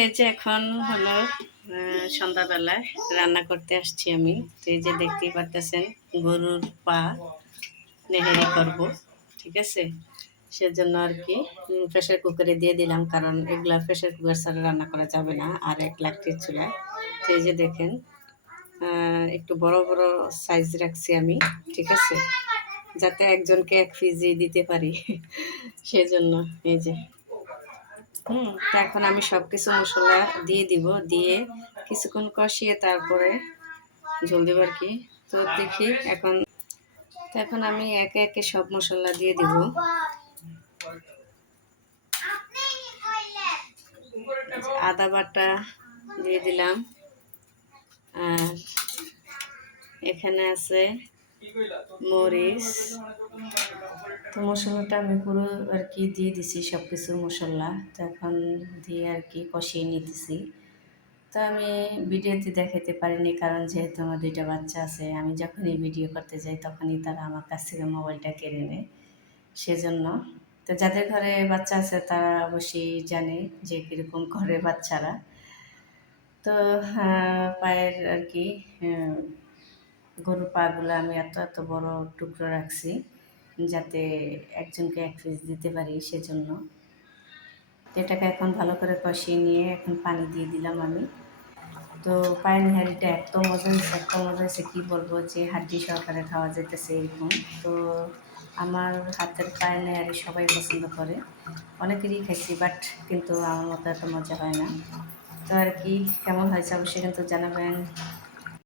এই যে এখন হলো সন্ধ্যাবেলায় রান্না করতে আসছি আমি। তো এই যে দেখতেই পারতেছেন গরুর পা নেহেরি করব, ঠিক আছে। সেজন্য আর কি প্রেশার কুকারে দিয়ে দিলাম, কারণ এগুলা প্রেশার কুকার ছাড়া রান্না করা যাবে না আর এক লাকড়ির চুলায়। তো এই যে দেখেন একটু বড় বড় সাইজ রাখছি আমি, ঠিক আছে, যাতে একজনকে এক পিসই দিতে পারি সেজন্য। এই যে তো এখন আমি সব কিছু মশলা দিয়ে দিব, দিয়ে কিছুক্ষণ কষিয়ে তারপরে ঝোল দেবো আর কি। তো দেখি এখন, তো এখন আমি একে একে সব মশলা দিয়ে দিব। আদা বাটা দিয়ে দিলাম, আর এখানে আছে মরিচ। তো মশলাটা আমি পুরো আর কি দিয়ে দিছি, সব কিছুর মশলা। তো এখন দিয়ে আর কি কষিয়ে নিতেছি। তো আমি ভিডিওতে দেখাতে পারিনি, কারণ যেহেতু আমার দুইটা বাচ্চা আছে, আমি যখনই ভিডিও করতে যাই তখনই তারা আমার কাছ থেকে মোবাইলটা কেড়ে নেয়, সেজন্য। তো যাদের ঘরে বাচ্চা আছে তারা অবশ্যই জানে যে কীরকম করে বাচ্চারা। তো পায়ের আর কি গরুর পাগুলো আমি এত এত বড় টুকরো রাখছি, যাতে একজনকে এক পিস দিতে পারি, সেজন্য। এটাকে এখন ভালো করে কষিয়ে নিয়ে এখন পানি দিয়ে দিলাম আমি। তো পায়ের নেহারিটা এত মজা হয়েছে, এত মজা হয়েছে, কী বলবো, যে হাড্ডি সহকারে খাওয়া যেতেছে এরকম। তো আমার হাতের পায়ের নেহারি সবাই পছন্দ করে, অনেকেরই খাইছি, বাট কিন্তু আমার মতো এত মজা হয় না। তো আর কি কেমন হয়েছে অবশ্যই কিন্তু জানাবেন।